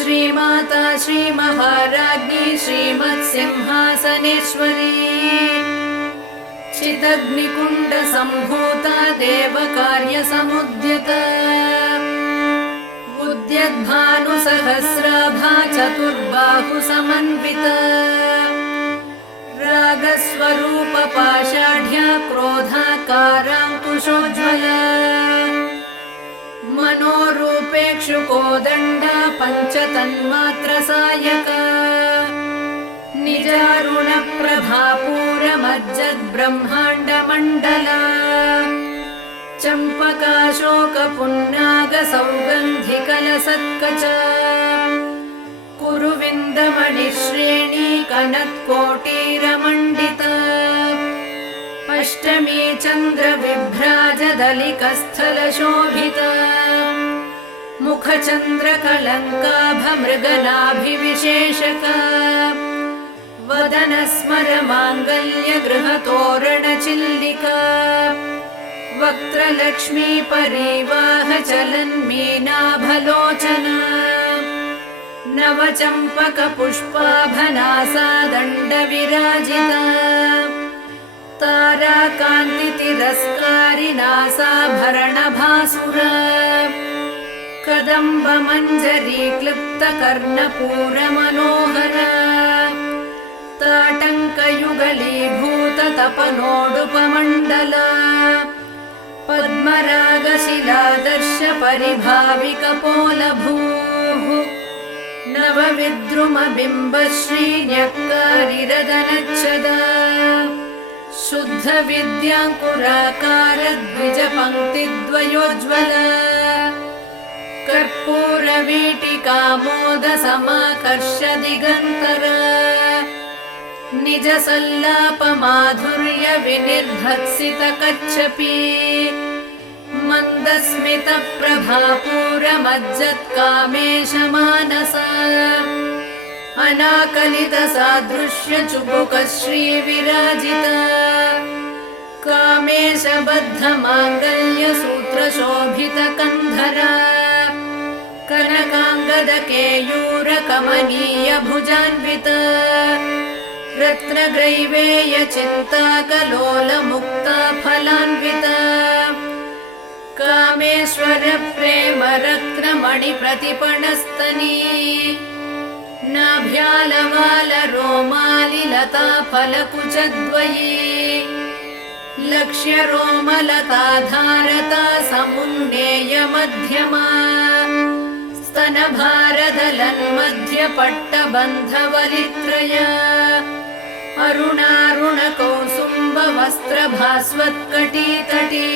श्रीमाता श्रीमहाराज्ञी श्रीमत्सिंहासनेश्वरी चिदग्निकुण्डसम्भूता देवकार्यसमुद्यता उद्यद्भानुसहस्राभा चतुर्बाहुसमन्विता रागस्वरूपपाषाढ्या क्रोधाकाराङ्कुशोज्ज्वला मनोरूपेक्षुकोदण्डा पञ्चतन्मात्रसायका निजारुणप्रभापूरमज्जद्ब्रह्माण्डमण्डला चम्पकाशोकपुन्नागसौगन्धिकलसत्कचा कुरुविन्दमणिश्रेणी कनत्कोटीरमण्डिता अष्टमी चन्द्रविभ्राजदलिकस्थलशोभिता मुखचन्द्रकलङ्काभमृगनाभिविशेषका वदनस्मरमाङ्गल्यगृहतोरणचिल्लिका वक्त्रलक्ष्मी परिवाहचलन्मीनाभलोचना नवचम्पकपुष्पाभनासा दण्डविराजिता ताराकान्तितिरस्कारिनासाभरणभासुरा कदम्बमञ्जरीक्लिप्तकर्णपूरमनोहरा ताटङ्कयुगलीभूततपनोडुपमण्डला पद्मरागशिलादर्शपरिभाविकपोलभूः नवविद्रुमबिम्बश्रीन्यक्कारिरदनच्छदा शुद्धविद्याङ्कुराकारद्विजपङ्क्तिद्वयोज्ज्वला कर्पूरवीटिकामोदसमाकर्षदिगन्तरा निजसल्लापमाधुर्यविनिर्भत्सितकच्छपी मन्दस्मितप्रभापूरमज्जत्कामेशमानसा अनाकलितसादृश्यचुबुकश्रीविराजिता कामेशबद्धमाङ्गल्यसूत्रशोभितकन्धरा कनकाङ्गदकेयूरकमनीयभुजान्विता रत्नग्रैवेयचिन्ताकलोलमुक्ता फलान्विता कामेश्वरप्रेमरत्नमणिप्रतिपणस्तनी नाभ्यालवालरोमालिलता फलकुचद्वयी लक्ष्यरोमलताधारता समुन्नेयमध्यमा स्तनभारदलन्मध्यपट्टबन्धवलित्रया अरुणारुणकौसुम्बवस्त्रभास्वत्कटीतटी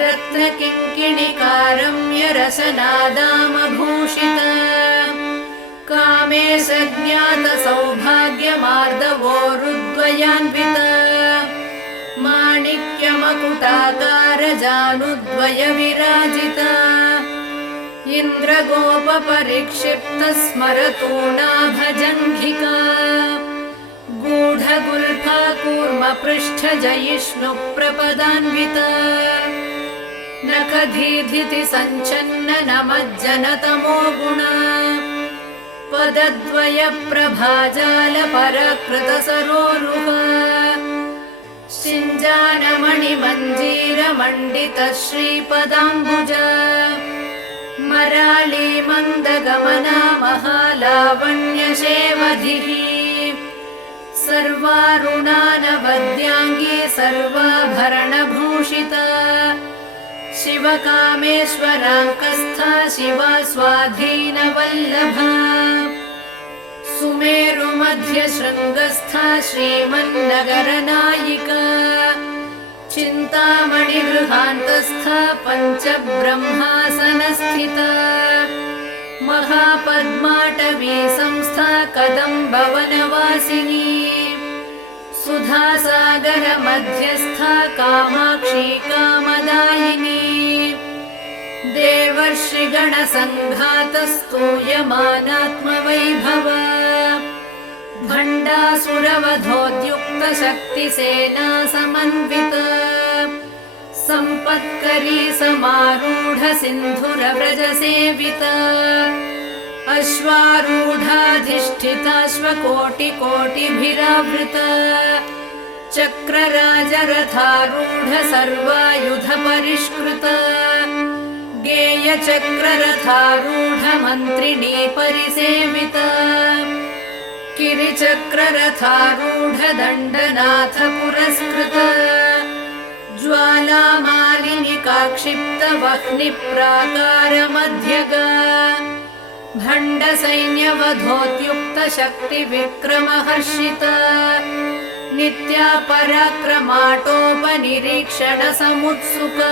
रत्नकिङ्किणिकारम्यरसनादामभूषिता कामेशज्ञातसौभाग्यमार्दवोरुद्वयान्विता माणिक्यमकुटाकारजानुद्वयविराजिता इन्द्रगोपपरिक्षिप्तस्मरतूणाभजङ्घिका गूढगुल्फा कूर्मपृष्ठजयिष्णुप्रपदान्विता नखदीधितिसञ्चन्ननमज्जनतमो गुणा पदद्वयप्रभाजालपरकृतसरोरुहा शिञ्जानमणिमञ्जीरमण्डितश्रीपदाम्बुजा मराळीमन्दगमना महालावण्यशेवधिः सर्वारुणानवद्याङ्गी सर्वाभरणभूषिता शिवकामेश्वराङ्कस्था शिवा स्वाधीनवल्लभा सुमेरुमध्यशृङ्गस्था श्रीमन्नगरनायिका चिन्तामणिगृहान्तस्था पञ्चब्रह्मासनस्थिता महापद्माटवी संस्था कदम्बवनवासिनी सुधासागरमध्यस्था कामाक्षी कामदायिनी देवर्षिगणसङ्घातस्तूयमानात्मवैभवा भण्डासुरवधोद्युक्तशक्तिसेना समन्विता सम्पत्करी समारूढ सिन्धुरव्रजसेविता अश्वारूढाधिष्ठिताश्वकोटिकोटिभिरावृता चक्रराजरथारूढ सर्वायुधपरिष्कृता गेयचक्ररथारूढ मन्त्रिणी परिसेविता गिरिचक्ररथारूढ दण्डनाथ पुरस्कृता ज्वालामालिनिका क्षिप्त वह्निप्राकारमध्यगा भण्डसैन्यवधोद्युक्त शक्तिविक्रमहर्षिता नित्या पराक्रमाटोपनिरीक्षण समुत्सुका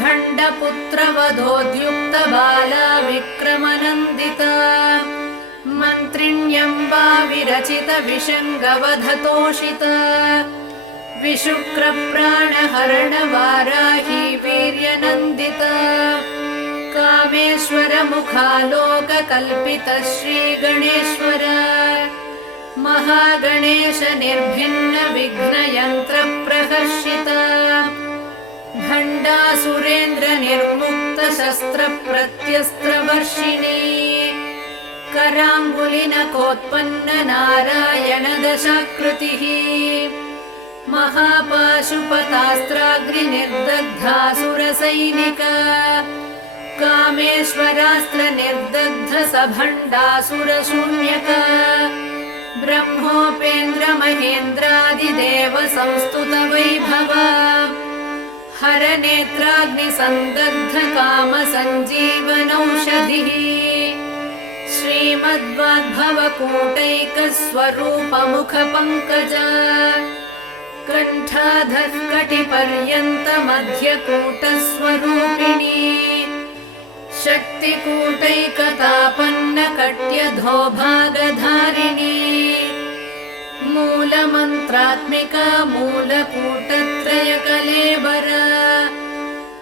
भण्डपुत्रवधोद्युक्त बाला विक्रमनन्दिता मन्त्रिण्यम्बा विरचित विषङ्गवधतोषिता विशुक्रप्राणहरणवाराही वीर्यनन्दिता कामेश्वर मुखालोककल्पित श्रीगणेश्वर महागणेश निर्भिन्न विघ्नयन्त्र प्रहर्षिता भण्डासुरेन्द्र निर्मुक्त शस्त्र प्रत्यस्त्रवर्षिणी कराङ्गुलिनकोत्पन्न नारायण दशाकृतिः महापाशुपतास्त्राग्निर्दग्धासुरसैनिका कामेश्वरास्त्र निर्दग्ध सभण्डासुरशून्यका ब्रह्मोपेन्द्र महेन्द्रादिदेव संस्तुत वैभवा हरनेत्राग्निसन्दग्ध काम सञ्जीवनौषधिः श्रीमद्वाग्भवकूटैकस्वरूपमुखपङ्कजा कण्ठाधः कटिपर्यन्त मध्यकूटस्वरूपिणी शक्तिकूटैकतापन्न कट्यधो भागधारिणी मूलमन्त्रात्मिका मूलकूटत्रयकलेबरा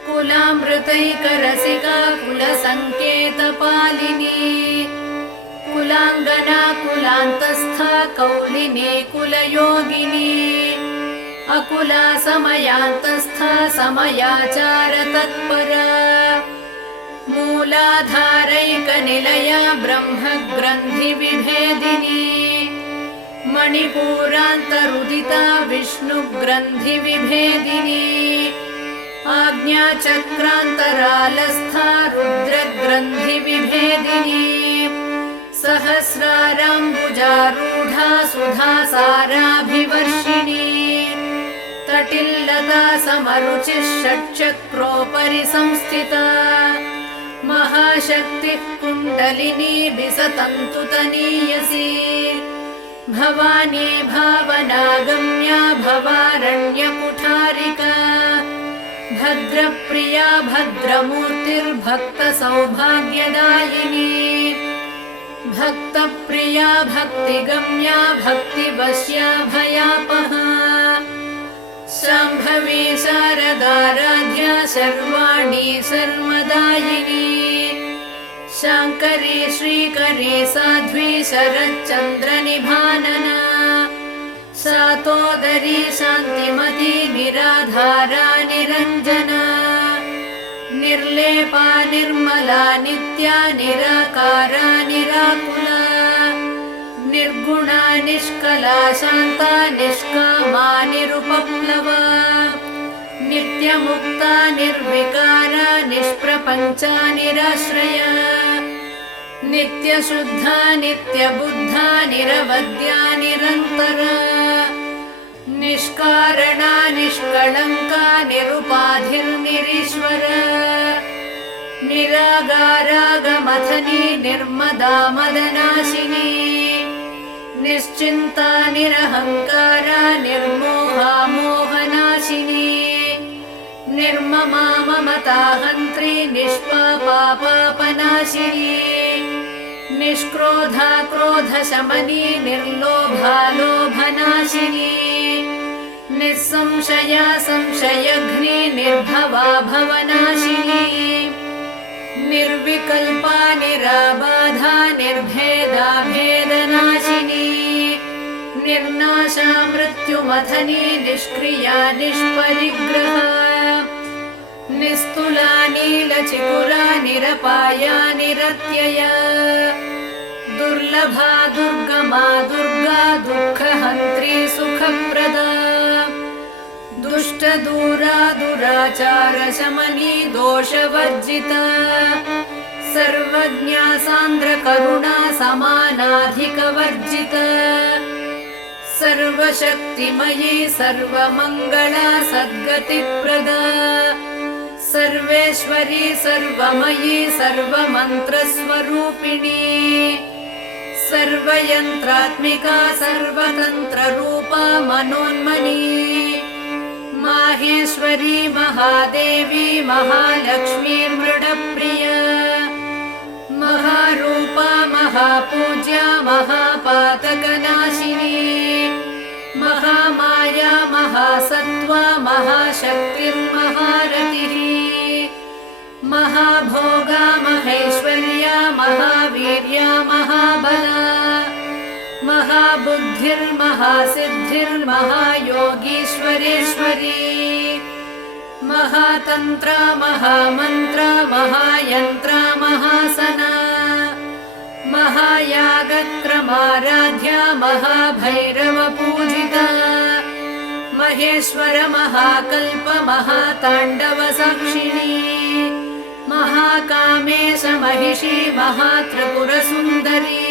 कुलामृतैकरसिका कुलसङ्केतपालिनी कुलाङ्गना कुलान्तस्था कौलिनी कुलयोगिनी अकुला समयान्तस्था समयाचार तत्परा मूलाधारैकनिलया ब्रह्मग्रन्थिविभेदिनी मणिपूरान्तरुदिता विष्णुग्रन्थिविभेदिनी आज्ञाचक्रान्तरालस्था रुद्रग्रन्थिविभेदिनी सहस्राराम्बुजारूढा सुधासाराभिवर्षिणी तटिल्लता समरुचिः षट्चक्रोपरि संस्थिता महाशक्तिः कुण्डलिनी विसतन्तुतनीयसी भवानी भावनागम्या भवारण्यकुठारिका भद्रप्रिया भद्रमूर्तिर्भक्तसौभाग्यदायिनी भक्तप्रिया भक्तिगम्या भक्तिवश्या भयापहा शाम्भवी शारदाराध्या शर्वाणी शर्मदायिनी शाङ्करी श्रीकरी साध्वी शरच्चन्द्रनिभानना शातोदरी शान्तिमती निराधारा निरञ्जना निर्लेपा निर्मला नित्या निराकारा निराकुला निर्गुणा निष्कला शान्ता निष्कामा निरुपप्लवा नित्यमुक्ता निर्विकारा निष्प्रपञ्चा निराश्रया नित्यशुद्धा नित्यबुद्धा निरवद्या निरन्तरा निष्कारणा निष्कळङ्का निरुपाधिर्निरीश्वरा निरागारागमथनी निर्मदा मदनाशिनी निश्चिन्ता निरहङ्कारा निर्मोहा मोहनाशिनी निर्ममा ममताहन्त्री निष्पापा पापनाशिनी निष्क्रोधा क्रोधशमनी निर्लोभा लोभनाशिनी निस्संशया संशयघ्नी निर्भवा भवनाशिनी निर्विकल्पा निराबाधा निर्भेदा भेदनाशिनी निर्नाशा मृत्युमथनी निष्क्रिया निष्परिग्रहा निस्तुला नीलचिकुरा निरपाया निरत्यया दुर्लभा दुर्गमा दुर्गा दुःखहन्त्री सुखप्रदा दुष्टदूरा दुराचार शमनी दोषवर्जिता सर्वज्ञा सान्द्रकरुणा समानाधिकवर्जिता सर्वशक्तिमयी सर्वमङ्गला सद्गतिप्रदा सर्वेश्वरी सर्वमयी सर्वमन्त्रस्वरूपिणी सर्वयन्त्रात्मिका सर्वतन्त्ररूपा मनोन्मनी माहेश्वरी महादेवी महालक्ष्मी मृडप्रिया महारूपा महापूज्या महापातकनाशिनी महामाया महासत्त्वा महाशक्तिर्महारतिः महाभोगा महेश्वर्या महावीर्या महाबला महाबुद्धिर्महासिद्धिर्महायोगीश्वरेश्वरी महातन्त्रा महामन्त्रा महायन्त्रा महासना महायागक्रमाराध्या महाभैरवपूजिता महेश्वर महाकल्प महाताण्डवसाक्षिणी महाकामेश महिषी महात्रिपुरसुन्दरी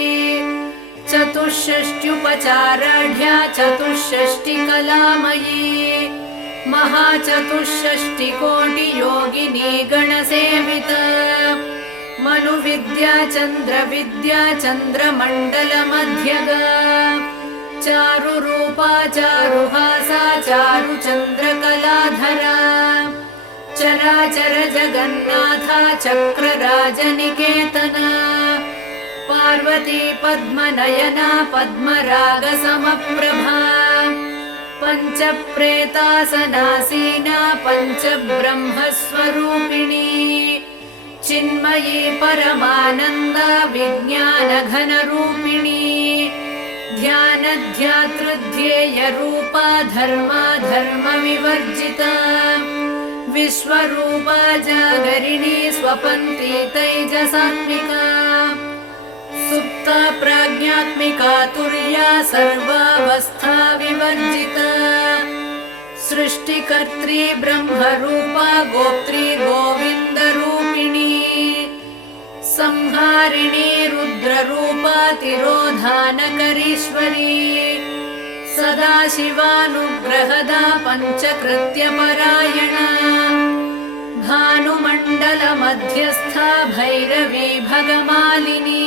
चतुष्षष्ट्युपचाराढ्या चतुष्षष्टिकलामयी महाचतुष्षष्टिकोटियोगिनी गणसेविता मनुविद्या चन्द्रविद्या चन्द्रमण्डलमध्यगा चारुरूपा चारुहासा चारुचन्द्रकलाधरा चराचर जगन्नाथा चक्रराजनिकेतना पार्वती पद्मनयना पद्मरागसमप्रभा पञ्चप्रेतासनासीना पञ्चब्रह्मस्वरूपिणी चिन्मयी परमानन्दा विज्ञानघनरूपिणी ध्यानध्यातृध्येयरूपा धर्मा धर्मविवर्जिता विश्वरूपा जागरिणी स्वपन्ती तैजसात्मिका सुप्ता प्राज्ञात्मिका तुर्या सर्वावस्था विवर्जिता सृष्टिकर्त्री ब्रह्मरूपा गोप्त्री गोविन्दरूपिणी संहारिणी रुद्ररूपा तिरोधानकरीश्वरी सदाशिवानुग्रहदा पञ्चकृत्यपरायणा भानुमण्डलमध्यस्था भैरवी भगमालिनी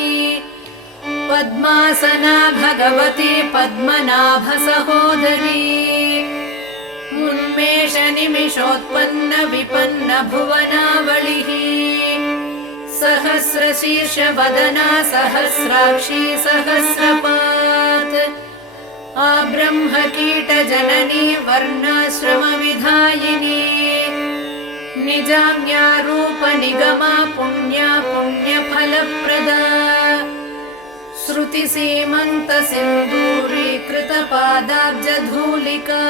पद्मासना भगवती पद्मनाभसहोदरी उन्मेषनिमिषोत्पन्न विपन्न भुवनावलिः सहस्रशीर्षवदना सहस्राक्षी सहस्रपात् आब्रह्मकीटजननी वर्णाश्रमविधायिनी निजाज्ञारूपनिगमा पुण्या पुण्यफलप्रदा श्रुतिसीमन्तसिन्दूरीकृतपादाब्जधूलिका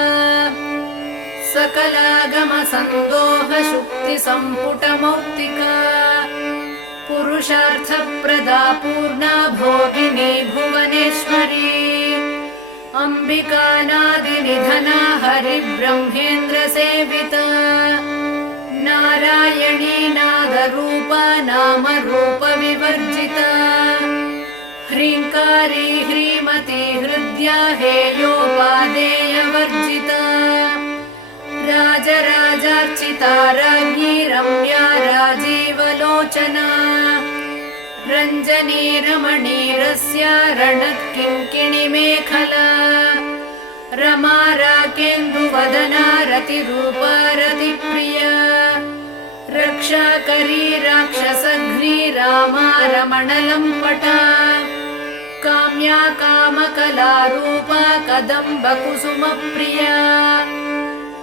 सकलागमसन्दोहशुक्तिसम्पुटमौक्तिका पुरुषार्थप्रदा पूर्णा भोगिनी भुवनेश्वरी अम्बिकानादिनिधना हरिब्रह्मेन्द्रसेविता नारायणी नादरूपा नामरूपविवर्जिता ह्रीङ्कारी ह्रीमती हृद्या हेयोपादेयवर्जिता राजराजार्चिता राज्ञी रम्या राजीवलोचना रञ्जनी रमणीरस्या रणत्किङ्किणिमेखला रमा राकेन्दुवदना रतिरूपा रतिप्रिया रक्षाकरी राक्षसघ्नी रामा रमणलम्पटा काम्या कामकलारूपा कदम्बकुसुमप्रिया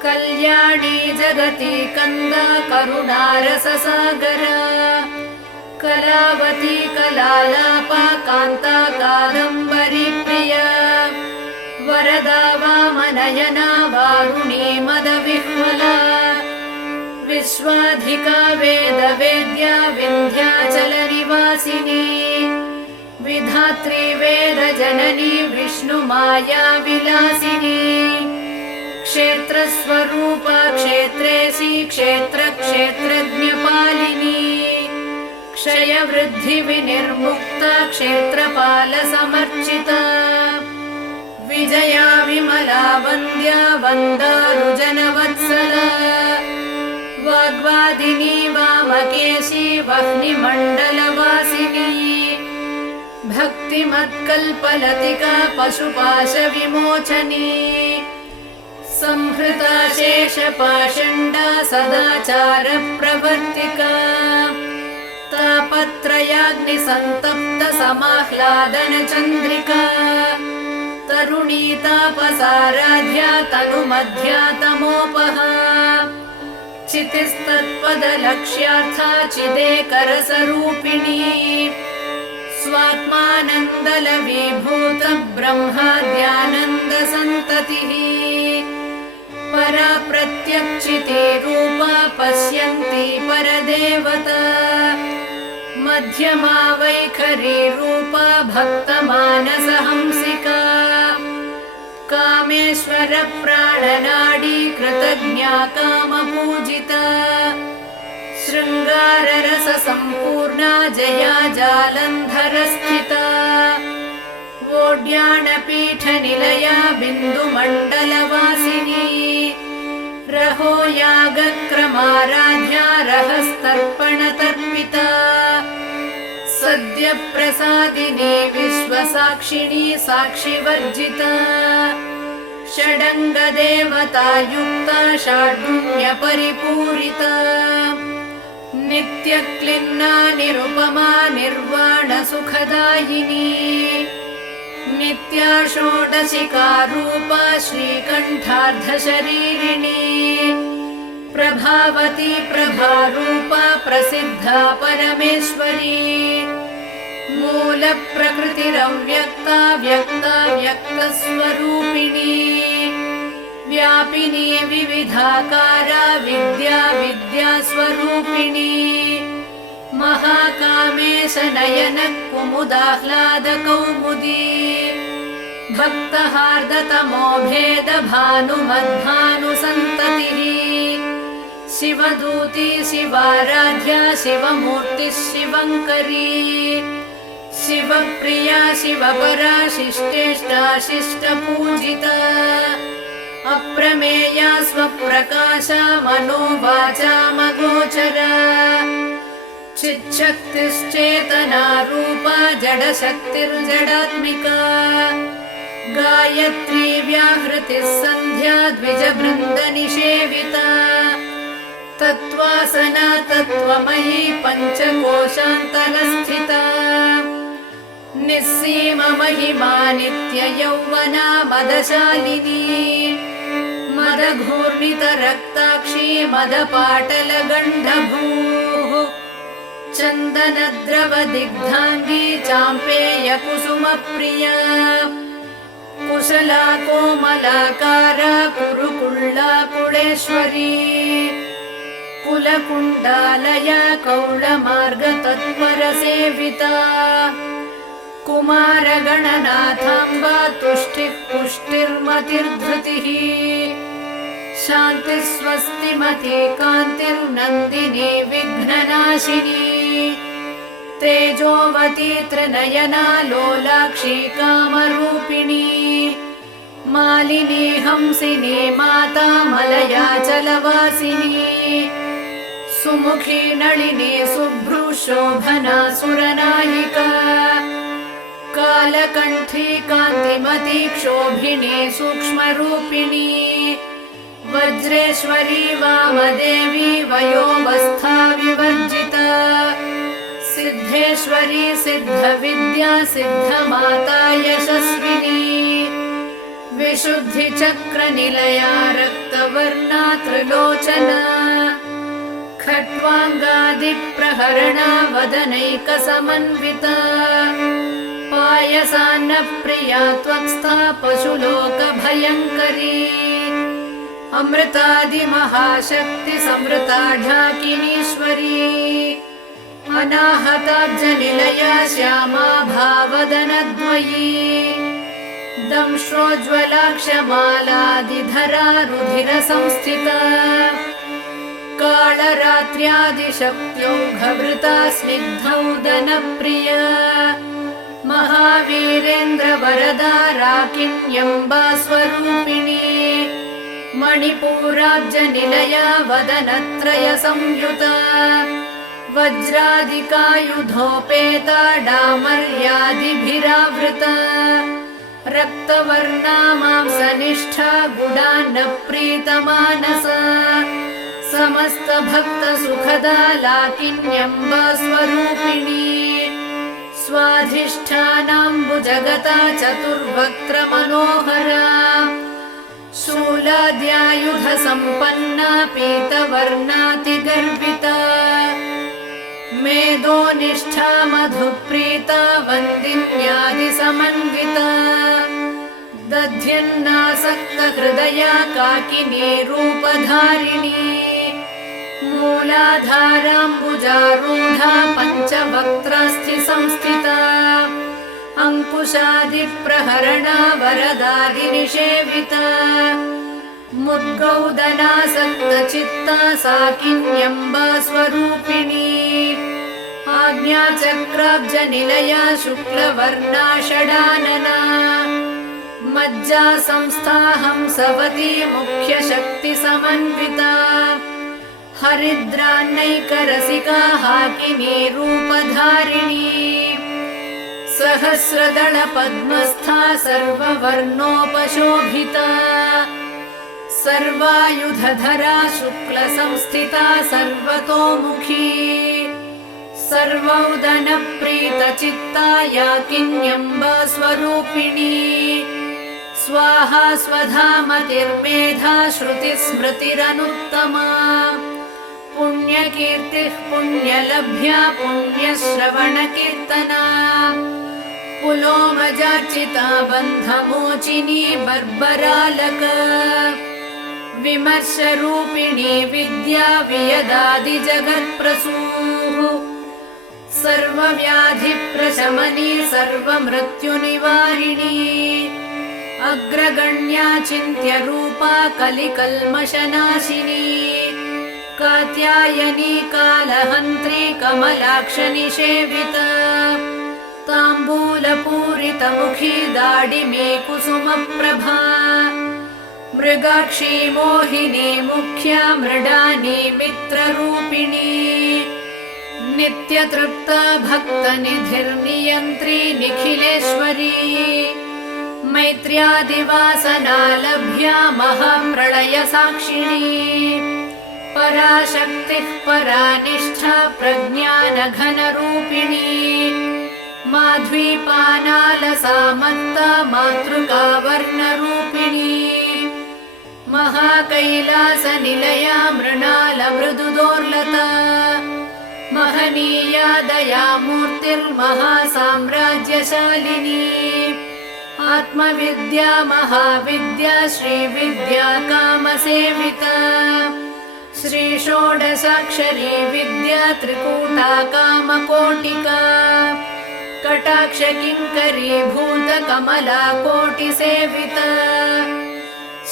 कल्याणी जगती कन्दा करुणारससागरा कलावती कलालापा कान्ता कादम्बरी प्रिया वरदा वामनयना वारुणी मदविह्वला विश्वाधिका वेदवेद्या विन्ध्याचलनिवासिनी विधात्री वेदजननी विष्णुमाया विलासिनी क्षेत्रस्वरूपा क्षेत्रेशी क्षेत्रक्षेत्रज्ञपालिनी क्षयवृद्धिविनिर्मुक्ता क्षेत्रपालसमर्चिता विजया विमला वन्द्या वन्दारुजनवत्सला वाग्वादिनी वामकेशी वह्निमण्डलवासिनी भक्तिमत्कल्पलतिका पशुपाशविमोचनी संहृता शेषपाषण्डा सदाचारप्रवर्तिका तापत्रयाग्निसन्तप्त समाह्लादनचन्द्रिका तरुणी तापसाराध्या तनुमध्या तमोपहा चितिस्तत्पदलक्ष्यार्था चिदेकरसरूपिणी स्वात्मानन्दलवीभूत ब्रह्माद्यानन्दसन्ततिः परा प्रत्यक्षिते रूपा पश्यन्ती परदेवता मध्यमा वैखरी रूपा भक्तमानसहंसिका कामेश्वर प्राणनाडी कृतज्ञा कामपूजिता शृङ्गाररससम्पूर्णा जया जालन्धरस्थिता वोड्याणपीठनिलया बिन्दुमण्डलवासिनी रहो यागक्रमाराध्या रहस्तर्पणतर्पिता सद्यप्रसादिनी विश्वसाक्षिणी साक्षिवर्जिता षडङ्गदेवतायुक्ता षाड्गुण्यपरिपूरिता नित्यक्लिन्ना निरुपमा निर्वाणसुखदायिनी नित्या षोडशिकारूपा श्रीकण्ठार्धशरीरिणी प्रभावती प्रभारूपा प्रसिद्धा परमेश्वरी मूलप्रकृतिरव्यक्ता व्यक्ता व्यक्तस्वरूपिणी व्यापिनी विविधाकारा विद्या विद्यास्वरूपिणी महाकामेशनयन कुमुदाह्लादकौमुदी भक्तहार्दतमो भेदभानुमद्भानुसन्ततिः शिवदूती शिवाराध्या शिवमूर्तिः शिवङ्करी शिवप्रिया शिवपरा शिष्टेष्टा शिष्टपूजिता अप्रमेया स्वप्रकाशा मनोवाचामगोचरा चिच्छक्तिश्चेतना रूपा जडशक्तिर्जडात्मिका गायत्री व्याहृतिः सन्ध्या द्विजबृन्दनिषेविता तत्त्वासना तत्त्वमयी पञ्चकोशान्तरस्थिता निस्सीममहिमा नित्ययौवना मदशालिनी मदघूर्णितरक्ताक्षी मदपाटलगण्डभूः चन्दनद्रवदिग्धाङ्गी चाम्पेयकुसुमप्रिया कुशला कोमलाकारा कुरुकुल्ला कुळेश्वरी कुलकुण्डालया कौळमार्गतत्परसेविता कुमारगणनाथाम्बा तुष्टिः पुष्टिर्मतिर्धृतिः शान्तिः स्वस्तिमती कान्तिर्नन्दिनी विघ्ननाशिनी तेजोवती त्रिनयना लोलाक्षी कामरूपिणी मालिनी हंसिनी माता मलयाचलवासिनी सुमुखी नलिनी शुभ्रुशोभना सुरनायिका कालकण्ठी कान्तिमती क्षोभिणी सूक्ष्मरूपिणी वज्रेश्वरी वामदेवी वयोवस्था विवर्जिता सिद्धेश्वरी सिद्धविद्या सिद्धमाता यशस्विनी विशुद्धिचक्रनिलया रक्तवर्णा त्रिलोचना खट्वाङ्गादिप्रहरणा वदनैकसमन्विता पायसान्नप्रिया त्वक्स्था पशुलोकभयङ्करी अमृतादिमहाशक्ति संवृताढ्याकिनीश्वरी अनाहताब्जनिलया श्यामा भावदनद्वयी दंश्रोज्ज्वलाक्षमालादिधरा रुधिरसंस्थिता कालरात्र्यादिशक्त्यौघवृता स्निग्धौदनप्रिया महावीरेन्द्रवरदा राकिन्यम्बा स्वरूपिणी मणिपूराब्जनिलया वदनत्रय संयुता वज्रादिकायुधोपेता डामर्यादिभिरावृता रक्तवर्णा मांसनिष्ठा गुडान्नप्रीतमानसा समस्तभक्तसुखदा लाकिन्यम्बा स्वरूपिणी स्वाधिष्ठानाम्बुजगता चतुर्वक्त्रमनोहरा शूलाद्यायुधसम्पन्ना पीतवर्णातिगर्विता मेदोनिष्ठा मधुप्रीता वन्दिन्यादिसमन्विता दध्यन्नासक्तहृदया काकिनी रूपधारिणी मूलाधाराम्बुजारूढा पञ्चवक्त्रास्थिसंस्थिता अङ्कुशादिप्रहरणा वरदादिनिषेविता मुद्गौदनासक्तचित्ता साकिन्यम्बा स्वरूपिणी आज्ञाचक्राब्जनिलया शुक्लवर्णा षडानना मज्जा संस्था हंसवती मुख्यशक्तिसमन्विता हरिद्रान्नैकरसिका हाकिनी रूपधारिणी सहस्रदलपद्मस्था सर्ववर्णोपशोभिता सर्वायुधधरा शुक्लसंस्थिता सर्वतोमुखी सर्वौदनप्रीतचित्ता याकिन्यम्बा स्वरूपिणी स्वाहा स्वधामतिर्मेधा श्रुतिस्मृतिरनुत्तमा पुण्यकीर्तिः पुण्यलभ्या पुण्यश्रवणकीर्तना पुलोमजार्चिता बन्धमोचिनी बर्बरालक विमर्शरूपिणी विद्या वियदादिजगत्प्रसूः सर्वव्याधिप्रशमनी सर्वमृत्युनिवारिणी अग्रगण्या चिन्त्यरूपा कलिकल्मषनाशिनी कात्यायनी कालहन्त्री कमलाक्षनिषेविता ताम्बूलपूरितमुखी दाडिमी कुसुमप्रभा मृगाक्षी मोहिनी मुख्या मृडानी मित्ररूपिणी नित्यतृप्ता भक्तनिधिर्नियन्त्री निखिलेश्वरी मैत्र्यादिवासनालभ्या महाप्रलयसाक्षिणी पराशक्तिः परानिष्ठा प्रज्ञानघनरूपिणी माध्वीपानालसामत्ता मातृकावर्णरूपिणी महाकैलासनिलया मृणालमृदुदोर्लता महनीया दयामूर्तिर्महासाम्राज्यशालिनी आत्मविद्या महाविद्या श्रीविद्या कामसेविता श्रीषोडशाक्षरी विद्या त्रिकूटा कामकोटिका कटाक्षकिङ्करी भूतकमला कोटिसेविता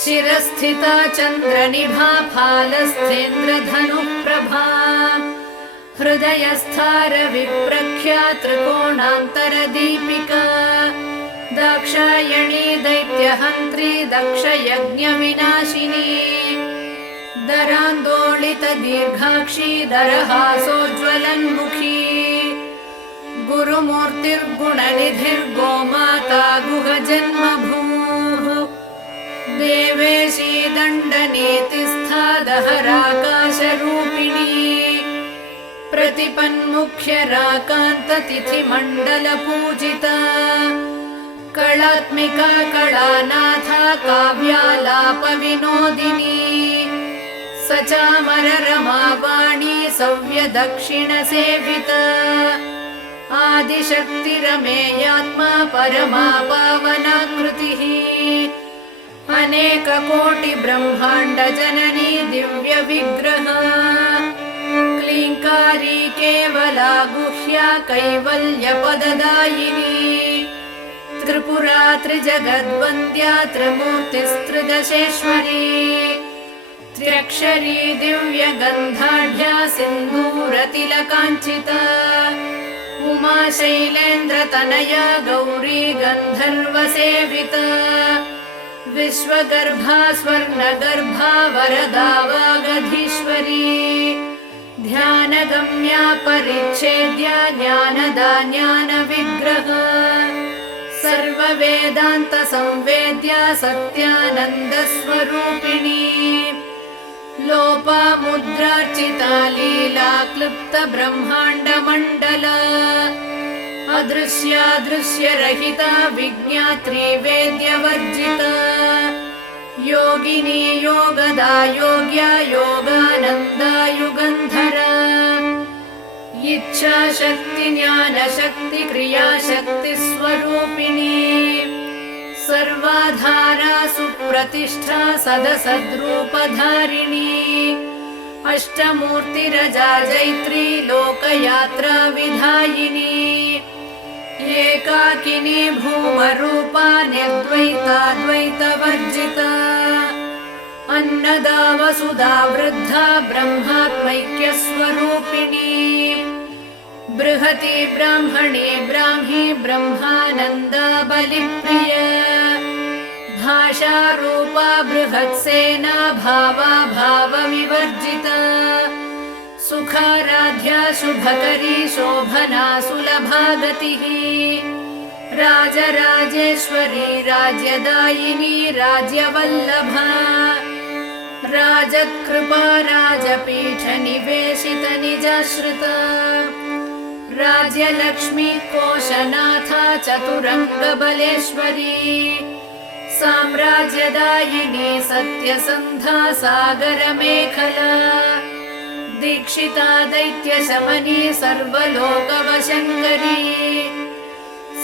शिरस्थिता चन्द्रनिभा फालस्थेन्द्रधनुप्रभा हृदयस्थारविप्रख्या त्रिकोणान्तरदीपिका दाक्षायणी दैत्यहन्त्री दक्षयज्ञविनाशिनी दरान्दोलितदीर्घाक्षी दरहासोज्ज्वलन्मुखी गुरुमूर्तिर्गुणनिधिर्गोमाता गुहजन्मभूः देवेशी दण्डनीतिस्था दहराकाशरूपिणी प्रतिपन्मुख्यराकान्ततिथिमण्डलपूजिता कलात्मिका कलानाथा काव्यालापविनोदिनी सचामररमावाणी सव्यदक्षिणसेविता आदिशक्तिरमेयात्मा परमा पावनाकृतिः अनेककोटि ब्रह्माण्ड जननी दिव्य विग्रह क्लीङ्कारी केवला गुह्या कैवल्य पददायिनी त्रिपुरा त्रिजगद्वन्द्या त्रिमूर्तिस्त्रिदशेश्वरी त्र्यक्षरी दिव्यगन्धाढ्या सिन्धूरतिलकाञ्चिता उमा शैलेन्द्रतनया गौरी गन्धर्वसेविता विश्वगर्भा स्वर्णगर्भा वरदा वागधीश्वरी ध्यानगम्या परिच्छेद्या ज्ञानदा ज्ञानविग्रह सर्ववेदान्तसंवेद्या सत्यानन्दस्वरूपिणी लोपामुद्रार्चिता लीला क्लुप्त ब्रह्माण्डमण्डला अदृश्यादृश्यरहिता विज्ञात्री वेद्यवर्जिता योगिनी योगदा योग्या योगानन्दा युगन्धरा इच्छाशक्ति ज्ञानशक्ति क्रियाशक्ति स्वरूपिणी सर्वाधारा सुप्रतिष्ठा सदसद्रूपधारिणी अष्टमूर्तिरजा जैत्री लोकयात्रा विधायिनी एकाकिनी भूमरूपा निर्द्वैताद्वैतवर्जिता अन्नदा वसुधा वृद्धा ब्रह्मात्मैक्यस्वरूपिणी बृहती ब्राह्मणी ब्राह्मी ब्रह्मानन्दा बलिप्रिया भाषारूपा बृहत्सेना भावा भावविवर्जिता सुखाराध्या शुभकरी शोभना सुलभा गतिः राजराजेश्वरी राज्यदायिनी राज्यवल्लभा राजकृपा राजपीठ निवेशित निजाश्रिता राज्यलक्ष्मी कोशनाथा चतुरङ्गबलेश्वरी साम्राज्यदायिनी सत्यसन्धा सागरमेखला दीक्षिता दैत्यशमनी सर्वलोकवशङ्करी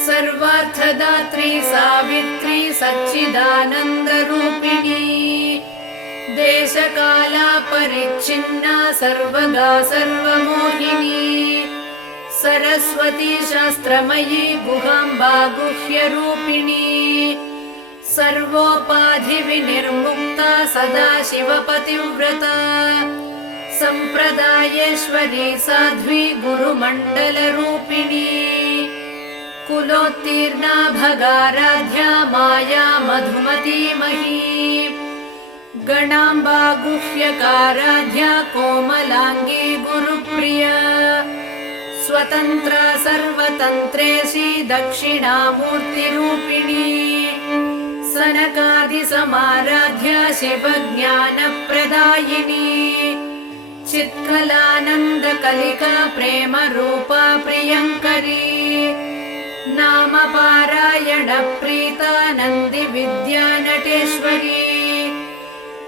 सर्वार्थदात्री सावित्री सच्चिदानन्दरूपिणी देशकाला परिच्छिन्ना सर्वगा सर्वमोहिनी सरस्वती शास्त्रमयी गुहाम्बा गुह्यरूपिणी सर्वोपाधिविनिर्मुक्ता सदाशिवपतिव्रता सम्प्रदायेश्वरी साध्वी गुरुमण्डलरूपिणी कुलोत्तीर्णा भगाराध्या माया मधुमती मही गणाम्बा गुह्यकाराध्या कोमलाङ्गी गुरुप्रिया स्वतन्त्रा सर्वतन्त्रेशी दक्षिणामूर्तिरूपिणी सनकादिसमाराध्या शिवज्ञानप्रदायिनी चित्कलानन्दकलिका प्रेमरूपा प्रियङ्करी नामपारायणप्रीता नन्दिविद्या नटेश्वरी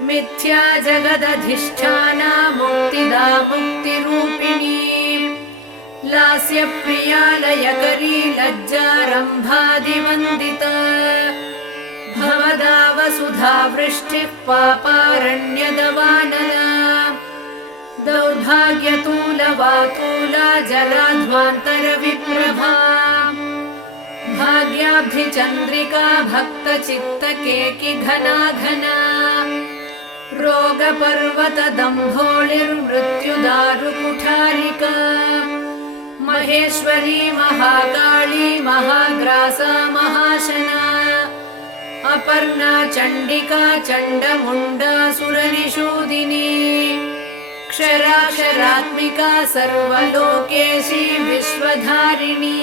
मिथ्या जगदधिष्ठाना मुक्तिदा मुक्तिरूपिणी लास्यप्रिया लयकरी लज्जारम्भादिवन्दिता भवदा वसुधा वृष्टिः पापारण्यदवानला दौर्भाग्यतूलवातूला जलाध्वान्तरविप्रभा भाग्याब्धिचन्द्रिका भक्तचित्तकेकि घना घना रोगपर्वतदम्भोळिर्मृत्युदारुकुठारिका महेश्वरी महाकाली महाग्रासा महाशना अपर्णा चण्डिका चण्डमुण्डा सुरनिषूदिनी क्षराक्षरात्मिका सर्वलोकेशी विश्वधारिणी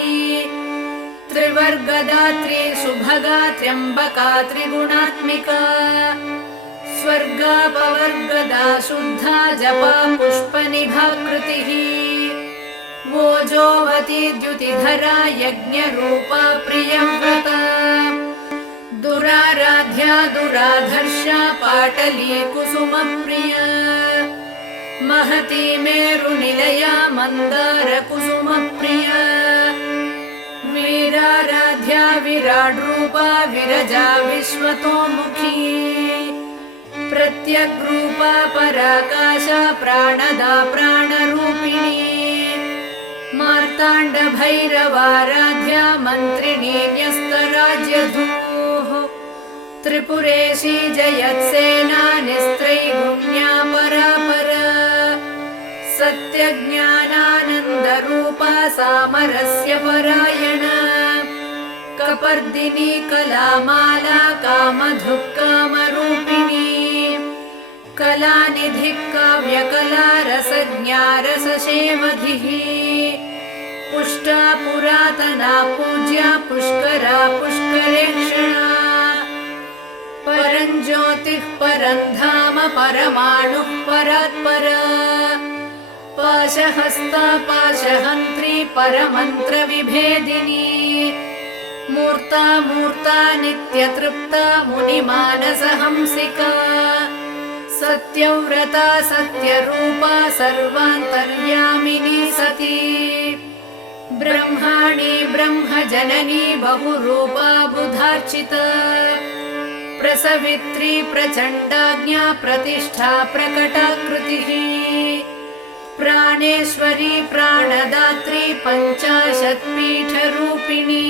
त्रिवर्गदात्री सुभगा त्र्यम्बका त्रिगुणात्मिका स्वर्गापवर्गदा शुद्धा जपा पुष्पनिभाकृतिः वोजोवती द्युतिधरा यज्ञरूपा प्रियव्रता दुराराध्या दुराधर्षा पाटली कुसुमप्रिया महती मेरुनिलया मन्दार कुसुमप्रिया वीराराध्या विराड्रूपा विरजा विश्वतोमुखी प्रत्यग्रूपा पराकाशा प्राणदा प्राणरूपिणी मार्ताण्डभैरवाराध्या मन्त्रिणी न्यस्तराज्यधूः त्रिपुरेशी जयत्सेना निस्त्रैगुण्या परापरा सत्यज्ञानानन्दरूपा सामरस्य परायणा कपर्दिनी कलामाला कामधुक्कामरूपिणी कलानिधिः काव्यकला रसज्ञा रससेवधिः पुष्टा पुरातना पूज्या पुष्करा पुष्करेक्षणा परञ्ज्योतिः परन्धाम परमाणुः परात्परा पाशहस्ता पाशहन्त्री परमन्त्रविभेदिनी मूर्ता मूर्ता नित्यतृप्ता मुनिमानसहंसिका सत्यव्रता सत्यरूपा सर्वान्तर्यामिनी सती ब्रह्माणि ब्रह्मजननी बहुरूपा बुधार्चिता प्रसवित्री प्रचण्डाज्ञा प्रतिष्ठा प्रकटाकृतिः प्राणेश्वरी प्राणदात्री पञ्चाशत्पीठरूपिणी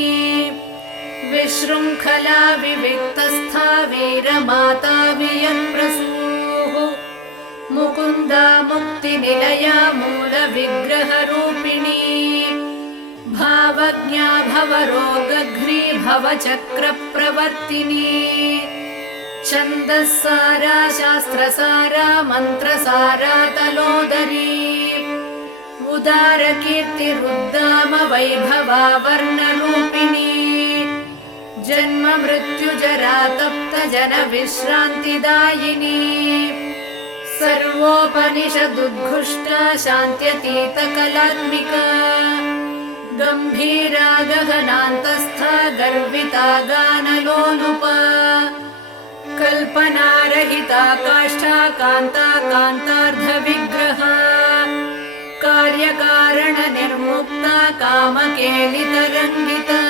विशृङ्खला विविक्तस्था वीरमाता वियत्प्रसूः मुकुन्दा मुक्तिनिलया मूलविग्रहरूपिणी भावज्ञा भवरोगघ्नी भवचक्रप्रवर्तिनी छन्दस्सारा शास्त्रसारा मन्त्रसारा तलोदरी उदारकीर्तिरुद्दाम वैभवा वर्णरूपिणी जन्म मृत्युजरा तप्त जन विश्रान्तिदायिनी सर्वोपनिषदुद्घुष्टा शान्त्यतीत कलात्मिका गम्भीरा गगनान्तस्था गर्विता गानलोलुपा कल्पनारहिता काष्ठा कान्ता कान्तार्धविग्रहा कार्यकारणनिर्मुक्ता कामकेलितरङ्गिता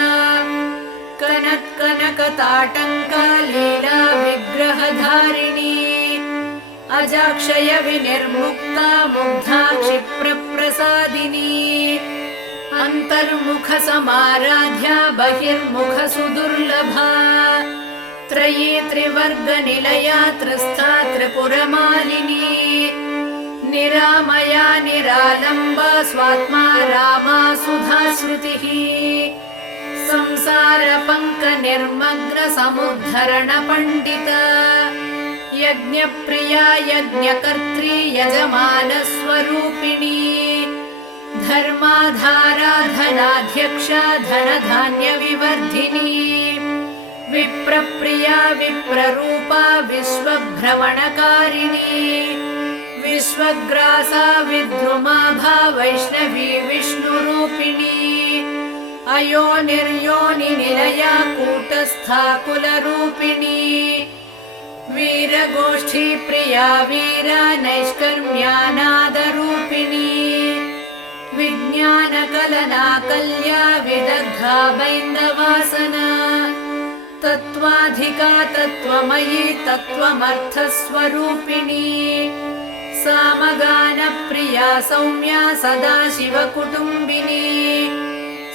कनत्कनकताटङ्का लीला विग्रहधारिणी अजाक्षय विनिर्मुक्ता मुग्धा क्षिप्रप्रसादिनी अन्तर्मुखसमाराध्या बहिर्मुखसुदुर्लभा त्रयी त्रिवर्गनिलया त्रिस्था त्रिपुरमालिनी निरामया निरालम्बा स्वात्मा रामा सुधाश्रुतिः संसारपङ्कनिर्मग्नसमुद्धरणपण्डिता यज्ञप्रिया यज्ञकर्त्री यजमानस्वरूपिणी धर्माधारा धनाध्यक्षा धनधान्यविवर्धिनी विप्रप्रिया विप्ररूपा विश्वभ्रमणकारिणी विश्वग्रासा विद्रुमाभा वैष्णवी विष्णुरूपिणी अयोनिर्योनिनिलया कूटस्था कुलरूपिणी वीरगोष्ठी प्रिया वीरा नैष्कर्म्यानादरूपिणी विज्ञानकलनाकल्या विदग्धा बैन्दवासना तत्त्वाधिका तत्त्वमयी तत्त्वमर्थस्वरूपिणी सामगानप्रिया सौम्या सदाशिवकुटुम्बिनी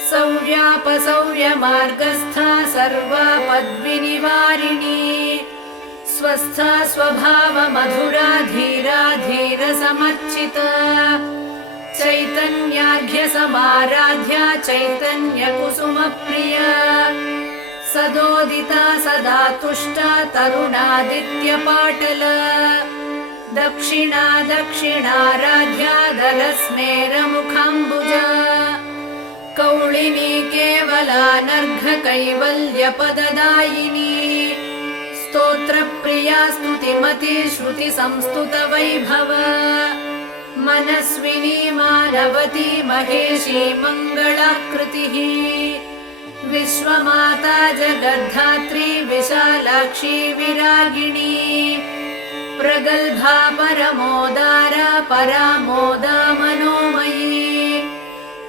सौर्यापसौर्यमार्गस्था सर्वापद्विनिवारिणी स्वस्था स्वभावमधुरा धीरा धीरसमर्चिता चैतन्यार्घ्यसमाराध्या चैतन्यकुसुमप्रिया सदोदिता सदा तुष्टा तरुणादित्यपाटला दक्षिणा दक्षिणाराध्या दलस्मेरमुखाम्बुजा कौलिनी केवलानर्घकैवल्यपददायिनी स्तोत्रप्रिया स्तुतिमती श्रुतिसंस्तुतवैभव मनस्विनी मानवती महेशी मङ्गलाकृतिः विश्वमाता जगद्धात्री विशालाक्षी विरागिणी प्रगल्भा परमोदारा परामोदा मनोमयी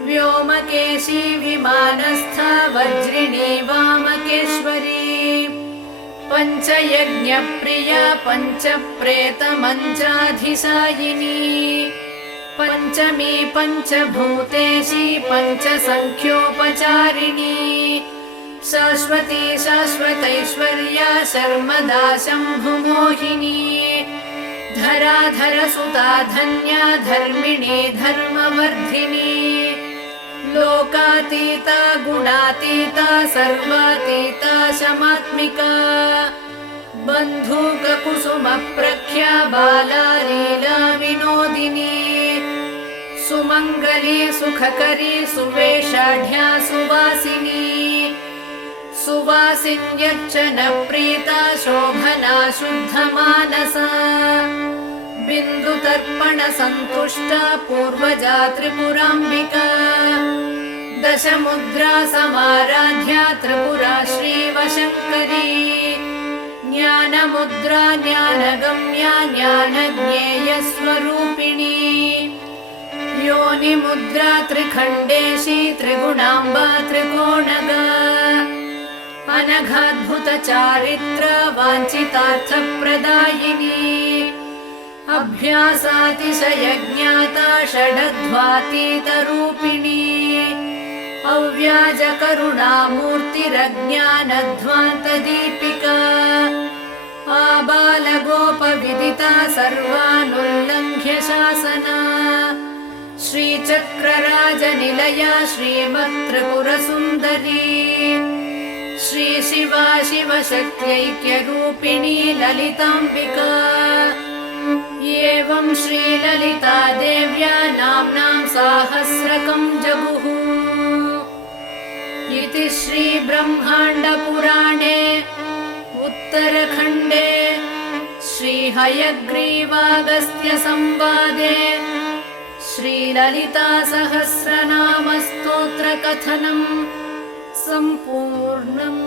व्योमकेशी विमानस्था वज्रिणी वामकेश्वरी पञ्चयज्ञप्रिया पञ्चप्रेतमञ्चाधिशायिनी पञ्चमी पञ्चभूतेशी पञ्चसङ्ख्योपचारिणी शाश्वती शाश्वतैश्वर्या शर्मदा शम्भुमोहिनी धराधरसुता धन्या धर्मिणी धर्मवर्धिनी लोकातीता गुणातीता सर्वातीता शमात्मिका बन्धूककुसुमप्रख्या बाला लीला विनोदिनी सुमङ्गली सुखकरी सुवेशाढ्या सुवासिनी सुवासिन्यर्चनप्रीता शोभना शुद्धमानसा बिन्दुतर्पणसन्तुष्टा पूर्वजा त्रिपुराम्बिका दशमुद्रा समाराध्या त्रिपुरा श्रीवशङ्करी ज्ञानमुद्रा ज्ञानगम्या ज्ञानज्ञेयस्वरूपिणी योनिमुद्रा त्रिखण्डेशी त्रिगुणाम्बा त्रिकोणगा अनघाद्भुतचारित्र वाञ्छितार्थप्रदायिनी अभ्यासातिशयज्ञाता षडध्वातीतरूपिणी अव्याजकरुणामूर्तिरज्ञानध्वान्तदीपिका आबालगोपविदिता सर्वानुल्लङ्घ्य शासना श्रीचक्रराजनिलया श्रीमत्त्रिपुरसुन्दरी श्रीशिवा शिवशक्त्यैक्यरूपिणी ललिताम्बिका एवं श्रीललिता देव्या नाम्नां साहस्रकं जगुः इति श्रीब्रह्माण्डपुराणे उत्तरखण्डे श्रीहयग्रीवागस्त्यसंवादे श्रीललितासहस्रनामस्तोत्रकथनं सम्पूर्णम्।